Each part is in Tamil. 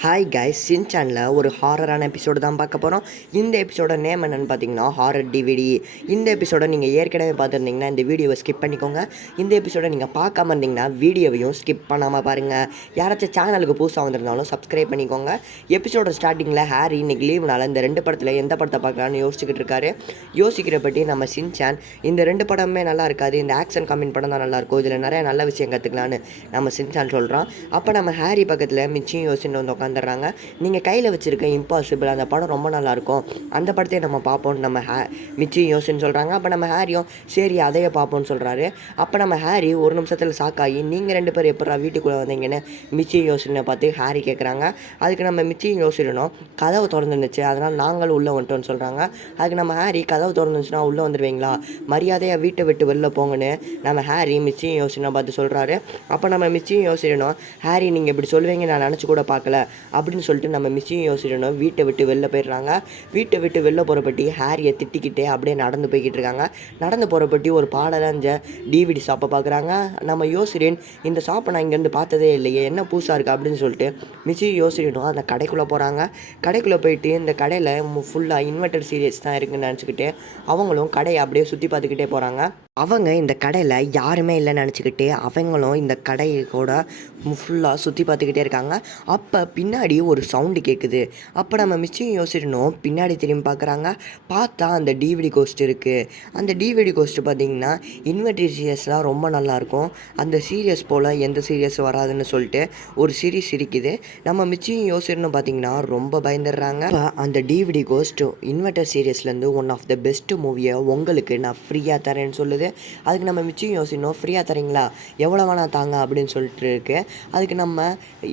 ஹாய் கைஸ், சின்சானில் ஒரு ஹாரரான எபிசோடு தான் பார்க்க போகிறோம். இந்த எபிசோட நேம் என்னென்னு பார்த்தீங்கன்னா ஹாரர் டிவிடி. இந்த எபிசோட நீங்கள் ஏற்கனவே பார்த்துருந்தீங்கன்னா இந்த வீடியோவை ஸ்கிப் பண்ணிக்கோங்க. இந்த எபிசோட நீங்கள் பார்க்காம இருந்தீங்கன்னா வீடியோவையும் ஸ்கிப் பண்ணாமல் பாருங்கள். யாராச்சும் சேனலுக்கு புதுசாக வந்திருந்தாலும் சப்ஸ்கிரைப் பண்ணிக்கோங்க. எபிசோட ஸ்டார்டிங்கில் ஹாரி இன்னைக்கு லீவ்னால இந்த ரெண்டு படத்தில் எந்த படத்தை பார்க்கலான்னு யோசிச்சுக்கிட்டு இருக்காரு. யோசிக்கிறபடி நம்ம சின்சான் இந்த ரெண்டு படமே நல்லா இருக்காது, இந்த ஆக்ஷன் காமின் படம் தான் நல்லாயிருக்கும், இதில் நிறைய நல்ல விஷயம் கற்றுக்கலான்னு நம்ம சின்சான் சொல்கிறான். அப்போ நம்ம ஹாரி பக்கத்தில் மிச்சியும் யோசிச்சுட்டு வந்து உட்காந்துடுறாங்க. நீங்கள் கையில் வச்சுருக்க இம்பாசிபிள் அந்த படம் ரொம்ப நல்லாயிருக்கும், அந்த படத்தையே நம்ம பார்ப்போம்னு நம்ம மிச்சியும் யோசின்னு சொல்கிறாங்க. அப்போ நம்ம ஹாரியும் சரி அதையே பார்ப்போம்னு சொல்கிறாரு. அப்போ நம்ம ஹாரி ஒரு நிமிஷத்தில் சாக்காகி நீங்கள் ரெண்டு பேர் எப்படா வீட்டுக்குள்ளே வந்தீங்கன்னு மிச்சியும் யோசினை பார்த்து ஹாரி கேட்குறாங்க. அதுக்கு நம்ம மிச்சியும் யோசிக்கணும் கதவு திறந்துருந்துச்சு, அதனால் நாங்களும் உள்ளே வந்துட்டோம்னு சொல்கிறாங்க. அதுக்கு நம்ம ஹாரி கதவு திறந்துச்சுன்னா உள்ளே வந்துடுவீங்களா, மரியாதையாக வீட்டை விட்டு வெளில போங்கன்னு நம்ம ஹாரி மிச்சியும் யோசினை பார்த்து சொல்கிறாரு. அப்போ நம்ம மிச்சியும் யோசிக்கணும் ஹாரி நீங்கள் இப்படி சொல்லுவீங்க நான் நினச்சி கூட பார்க்கல அப்படின்னு சொல்லிட்டு நம்ம மிச்சியும் யோசிக்கணும் வீட்டை விட்டு வெளில போயிடுறாங்க. வீட்டை விட்டு வெளில போகிறப்பட்டி ஹாரியை திட்டிக்கிட்டே அப்படியே நடந்து போய்கிட்டு இருக்காங்க. நடந்து போகிறப்பட்டி ஒரு பாடலஞ்ச டிவிடி ஷாப்பை பார்க்குறாங்க. நம்ம யோசிரின் இந்த ஷாப்பை நான் இங்கேருந்து பார்த்ததே இல்லையே, என்ன புதுசாக இருக்குது அப்படின்னு சொல்லிட்டு மிச்சி யோசிக்கணும் அந்த கடைக்குள்ளே போகிறாங்க. கடைக்குள்ளே போயிட்டு இந்த கடையில் ஃபுல்லாக இன்வெர்டர் சீரியஸ் தான் இருக்குதுன்னு நினச்சிக்கிட்டு அவங்களும் கடையை அப்படியே சுற்றி பார்த்துக்கிட்டே போகிறாங்க. அவங்க இந்த கடையில் யாருமே இல்லைன்னு நினச்சிக்கிட்டு அவங்களும் இந்த கடையை கூட ஃபுல்லாக சுற்றி பார்த்துக்கிட்டே இருக்காங்க. அப்போ பின்னாடி ஒரு சவுண்டு கேட்குது. அப்போ நம்ம மிச்சியும் யோசிக்கணும் பின்னாடி திரும்பி பார்க்குறாங்க. பார்த்தா அந்த டிவிடி கோஸ்ட் இருக்குது. அந்த டிவிடி கோஸ்ட் பார்த்திங்கன்னா இன்வெர்டர் சீரியஸ்லாம் ரொம்ப நல்லாயிருக்கும், அந்த சீரியஸ் போல் எந்த சீரியஸ் வராதுன்னு சொல்லிட்டு ஒரு சீரியஸ் இருக்குது. நம்ம மிச்சியும் யோசிக்கணும் பார்த்திங்கன்னா ரொம்ப பயந்துடுறாங்க. அந்த டிவிடி கோஸ்ட் இன்வெர்டர் சீரியஸ்லேருந்து ஒன் ஆஃப் த பெஸ்ட் மூவியை உங்களுக்கு நான் ஃப்ரீயாக தரேன்னு சொல்லுது. அதுக்கு நம்ம மிச்சியும் யோசிக்கணும் ஃப்ரீயாக தரீங்களா, எவ்வளோ வேணா தாங்க அப்படின்னு சொல்லிட்டு இருக்கு. அதுக்கு நம்ம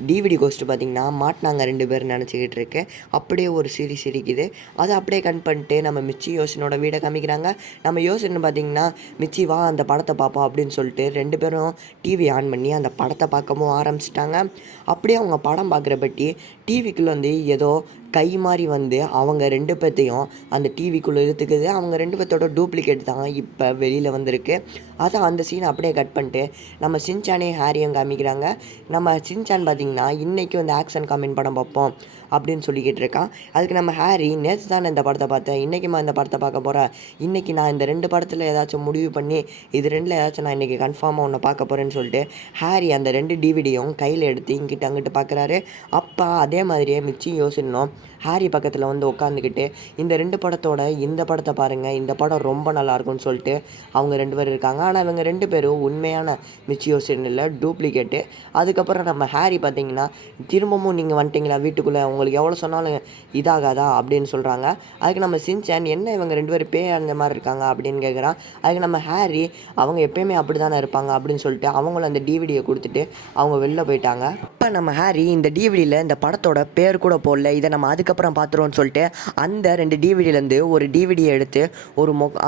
டிவிடி கோஸ்ட்டு பார்த்திங்கன்னா மாட்டினாங்க ரெண்டு பேர் நினச்சிக்கிட்டு இருக்கு. அப்படியே ஒரு சீரிஸ் இருக்குது. அதை அப்படியே கட் பண்ணிட்டு நம்ம மிச்சி யோசனோட வீடை காமிக்கிறாங்க. நம்ம யோசனை பார்த்திங்கன்னா மிச்சி வா அந்த படத்தை பார்ப்போம் அப்படின்னு சொல்லிட்டு ரெண்டு பேரும் டிவி ஆன் பண்ணி அந்த படத்தை பார்க்கவும் ஆரம்பிச்சிட்டாங்க. அப்படியே அவங்க படம் பார்க்குறப்பட்டி டிவிக்குள்ளே வந்து ஏதோ கை மாதிரி வந்து அவங்க ரெண்டு பேர்த்தையும் அந்த டிவிக்குள்ளே இழுத்துக்குது. அவங்க ரெண்டு பேர்த்தோட டூப்ளிகேட் தான் இப்போ வெளியில் வந்திருக்கு. அதான் அந்த சீனை அப்படியே கட் பண்ணிட்டு நம்ம சின்சானே ஹாரியும் காமிக்கிறாங்க. நம்ம சின்சான் பார்த்திங்கன்னா இன்றைக்கும் இந்த ஆக்ஷன் காமின் படம் பார்ப்போம் அப்படின்னு சொல்லிக்கிட்டு இருக்கான். அதுக்கு நம்ம ஹாரி நேற்று தான் இந்த படத்தை பார்த்தேன், இன்றைக்குமா இந்த படத்தை பார்க்க போகிறேன், இன்றைக்கி நான் இந்த ரெண்டு படத்தில் ஏதாச்சும் முடிவு பண்ணி இது ரெண்டில் ஏதாச்சும் நான் இன்றைக்கி கன்ஃபார்மாக ஒன்று பார்க்க போகிறேன்னு சொல்லிட்டு ஹாரி அந்த ரெண்டு டிவிடியும் கையில் எடுத்து இங்கிட்ட அங்கிட்டு பார்க்குறாரு. அப்போ அதே மாதிரியே மிச்சி யோசிக்கணும் ஹாரி பக்கத்தில் வந்து உட்காந்துக்கிட்டு இந்த ரெண்டு படத்தோட இந்த படத்தை பாருங்கள், இந்த படம் ரொம்ப நல்லாயிருக்கும்னு சொல்லிட்டு அவங்க ரெண்டு பேர் இருக்காங்க. ஆனால் இவங்க ரெண்டு பேரும் உண்மையான மிச்சி யோசின் இல்லை, டூப்ளிகேட்டு. அதுக்கப்புறம் நம்ம ஹாரி பார்த்திங்கன்னா திரும்பவும் நீங்கள் வந்துட்டிங்களா வீட்டுக்குள்ளே, உங்களுக்கு எவ்வளோ சொன்னாலும் இதாகாதா அப்படின்னு சொல்கிறாங்க. அதுக்கு நம்ம சின்சான் என்ன இவங்க ரெண்டு பேரும் பேய் அடைஞ்ச மாதிரி இருக்காங்க அப்படின்னு கேட்குறான். அதுக்கு நம்ம ஹாரி அவங்க எப்பயுமே அப்படி தானே இருப்பாங்க அப்படின்னு சொல்லிட்டு அவங்களும் அந்த டிவிடியை கொடுத்துட்டு அவங்க வெளில போயிட்டாங்க. இப்போ நம்ம ஹாரி இந்த டிவிடியில் இந்த படத்தோட பேர் கூட போடல, இதை நம்ம அதுக்கப்புறம் பார்த்துருவோன்னு சொல்லிட்டு அந்த ரெண்டு டிவிடியிலேருந்து ஒரு டிவிடியை எடுத்து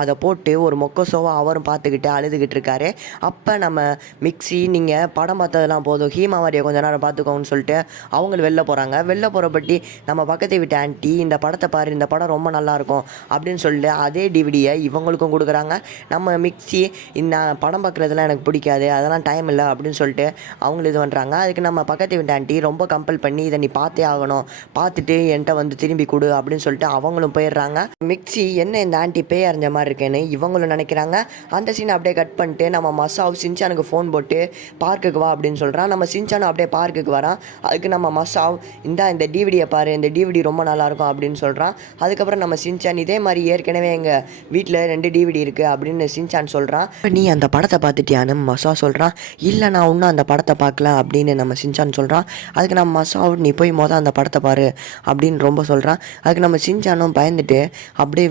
அதை போட்டு ஒரு மொக்கசோவாக அவரும் பார்த்துக்கிட்டு அழுதுகிட்டு இருக்காரு. அப்போ நம்ம மிக்ஸி நீங்கள் படம் பார்த்ததெல்லாம் போதும், ஹீமாவாரியை கொஞ்சம் நேரம் பார்த்துக்கோன்னு சொல்லிட்டு அவங்களும் வெளில போகிறாங்க. வெளில போகிறப்பட்டி நம்ம பக்கத்தை விட்டு ஆன்ட்டி இந்த படத்தை பாரு, இந்த படம் ரொம்ப நல்லாயிருக்கும் அப்படின்னு சொல்லிட்டு அதே டிவிடியை இவங்களுக்கும் கொடுக்குறாங்க. நம்ம மிக்ஸி இந்த படம் பார்க்குறதுலாம் எனக்கு பிடிக்காது, அதெல்லாம் டைம் இல்லை அப்படின்னு சொல்லிட்டு அவங்களும் இது பண்ணுறாங்க. அதுக்கு நம்ம பக்கத்தை விட்டு ஆன்ட்டி ரொம்ப கம்பல் பண்ணி இதை நீ பார்த்தே ஆகணும், பார்த்துட்டு என்கிட்ட வந்து திரும்பி கொடு அப்படின்னு சொல்லிட்டு அவங்களும் போயிடுறாங்க. மிக்ஸி என்ன இந்த ஆன்ட்டி பேய் அறிஞ்ச மாதிரி இருக்கேன்னு இவங்களும் நினைக்கிறாங்க. அந்த சீனை அப்படியே கட் பண்ணிட்டு நம்ம மசாவ் சின்சானுக்கு ஃபோன் போட்டு பார்க்குக்கு வா அப்படின்னு சொல்கிறான். நம்ம சின்சானும் அப்படியே பார்க்குக்கு வரான். அதுக்கு நம்ம மசாவ் இந்த டிவிடியை பாரு, இந்த டிவிடி ரொம்ப நல்லாயிருக்கும் அப்படின்னு சொல்கிறான். அதுக்கப்புறம் நம்ம சின்சான் இதே மாதிரி ஏற்கனவே எங்கள் வீட்டில் ரெண்டு டிவிடி இருக்குது அப்படின்னு சின்சான் சொல்கிறான். நீ அந்த படத்தை பார்த்துட்டியான்னு மசா சொல்கிறான். இல்லை நான் இன்னும் அந்த படத்தை பார்க்கல அப்படின்னு நம்ம சின்சான் சொல்கிறான். அதுக்கு நம்ம மசாவ் நீ போய் அந்த படத்தை பாரு அப்படின்னு ரொம்ப சொல்கிறான். அதுக்கு நம்ம சின்சானும் பயந்துட்டு அப்படியே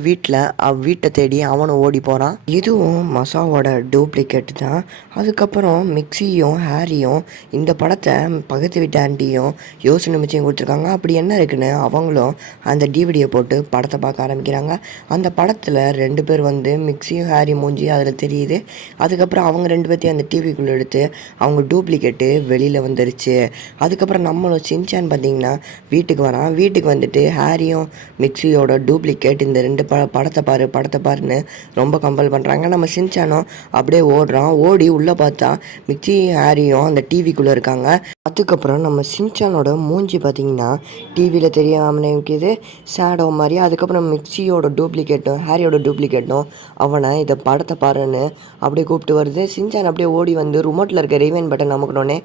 வீட்டை தேடி அவனும் ஓடி போகிறான். இதுவும் மசாவோட டூப்ளிகேட் தான். அதுக்கப்புறம் மிக்ஸியும் ஹாரியும் இந்த படத்தை பக்கத்து வீட்டு ஆண்டியும் யோசனை மிச்சம் கொடுத்துருக்காங்க. அப்படி என்ன இருக்குன்னு அவங்களும் அந்த டிவிடியை போட்டு படத்தை பார்க்க ஆரம்பிக்கிறாங்க. அந்த படத்தில் ரெண்டு பேர் வந்து மிக்ஸியும் ஹாரி மூஞ்சி அதில் தெரியுது. அதுக்கப்புறம் அவங்க ரெண்டு பேர்த்தையும் அந்த டிவிக்குள்ளே எடுத்து அவங்க டூப்ளிகேட்டு வெளியில் வந்துருச்சு. அதுக்கப்புறம் நம்மளும் சின்சான் பார்த்திங்கன்னா வீட்டுக்கு வரான். வீட்டுக்கு வந்துட்டு ஹாரியும் மிக்சியோட டூப்ளிகேட் இந்த 2 படத்தை பாருன்னு ரொம்ப கம்பல் பண்ணுறாங்க. நம்ம சின்சானும் அப்படியே ஓடுறான். ஓடி உள்ளே பார்த்தா மிக்சி ஹாரியும் அந்த டிவிக்குள்ளே இருக்காங்க. அதுக்கப்புறம் நம்ம சின்சானோட மூஞ்சி பார்த்தீங்கன்னா டிவியில் தெரியாமல் இருக்குது ஷேடோ மாதிரி. அதுக்கப்புறம் மிக்சியோட டூப்ளிகேட்டும் ஹாரியோட டூப்ளிகேட்டும் அவனை இதை படத்தை பாருன்னு அப்படியே கூப்பிட்டு வருது. சின்சான் அப்படியே ஓடி வந்து ரிமோட்டில் இருக்க ரிவைன் பட்டன் அமுக்கணுன்னே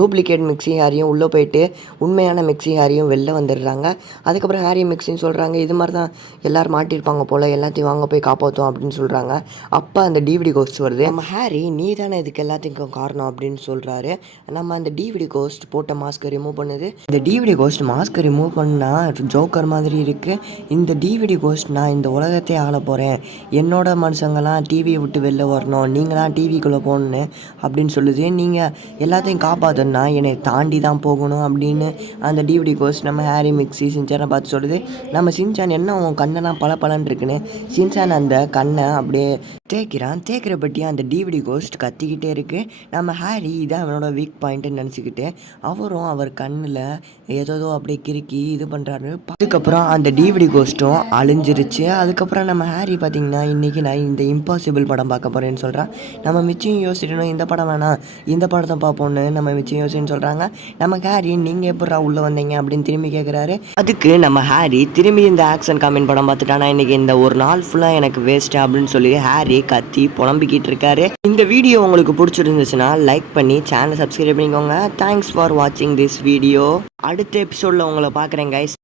டூப்ளிகேட் மிக்சி ஹாரியும் உள்ளே போயிட்டு உண்மையான மிக்சி ஹாரியும் வெளில வந்துடுறாங்க. அதுக்கப்புறம் ஹாரி மிக்சின்னு சொல்கிறாங்க. இது மாதிரி தான் எல்லோரும் மாட்டியிருப்பாங்க போல், எல்லாத்தையும் வாங்க போய் காப்பாற்றும் அப்படின்னு சொல்கிறாங்க. அப்போ அந்த டிவிடி கோஸ்ட் வருது. நம்ம ஹாரி நீ தானே இதுக்கு எல்லாத்துக்கும் காரணம் அப்படின்னு சொல்கிறாரு. நம்ம அந்த டிவிடி கோஸ்ட் போட்ட மாஸ்க்கை ரிமூவ் பண்ணுது. இந்த டிவிடி கோஸ்ட் மாஸ்க்கை ரிமூவ் பண்ணால் ஜோக்கர் மாதிரி இருக்குது. இந்த டிவிடி கோஸ்ட் நான் இந்த உலகத்தை ஆள போகிறேன், என்னோட மனுஷங்கள்லாம் டிவியை விட்டு வெளில வரணும், நீங்கள் தான் டிவிக்குள்ளே போகணுன்னு அப்படின்னு சொல்லுது. நீங்கள் எல்லாத்தையும் காப்பாற்றணுன்னா என்னை தாண்டி தான் போகணும் அப்படின்னு அந்த டிவிடி கோஸ்ட் நம்ம ஹாரி மிக்சி சின்சானை பார்த்து சொல்லுது. நம்ம சின்சான் என்ன உன் கண்ணெல்லாம் பலன்னு இருக்குன்னு சின்சான் அந்த கண்ணை அப்படியே தேய்க்கிற பற்றியும் அந்த டிவிடி கோஸ்ட் கத்திக்கிட்டே இருக்குது. நம்ம ஹாரி இதான் அவனோட வீக் பாயிண்ட்டுன்னு நினச்சிக்கிட்டு அவரும் அவர் கண்ணில் ஏதோ அப்படியே கிறுக்கி இது பண்ணுறாரு. அதுக்கப்புறம் அந்த டிவிடி கோஸ்ட்டும் அழிஞ்சிருச்சு. அதுக்கப்புறம் நம்ம ஹாரி பார்த்திங்கன்னா இன்றைக்கி நான் இந்த இம்பாசிபிள் படம் பார்க்க போகிறேன்னு சொல்கிறான். நம்ம மிச்சம் யோசிக்கணும், இந்த படம் வேணாம் இந்த படத்தை பார்ப்போன்னு நம்ம மிச்சம் யோசின்னு சொல்கிறாங்க. நம்ம ஹாரி நீங்கள் எப்படா உள்ளே வந்தீங்க அப்படின்னு திரும்பி கேட்குறாரு. அதுக்கு நம்ம ஹாரி திரும்பி இந்த ஆக்ஷன் காமெண்ட் படம் பார்த்துட்டானா இன்றைக்கி இந்த ஒரு நாள் ஃபுல்லாக எனக்கு வேஸ்ட்டு அப்படின்னு சொல்லி ஹாரி கத்தி புலம்பிக்கிட்டு இருக்காரு. இந்த வீடியோ உங்களுக்கு பிடிச்சிருந்துச்சுன்னா லைக் பண்ணி சேனலை சப்ஸ்கிரைப் பண்ணிக்கோங்க. தேங்க்ஸ் ஃபார் வாட்சிங் திஸ் வீடியோ. அடுத்த எபிசோடில் உங்களை பார்க்குறேன் கைஸ்.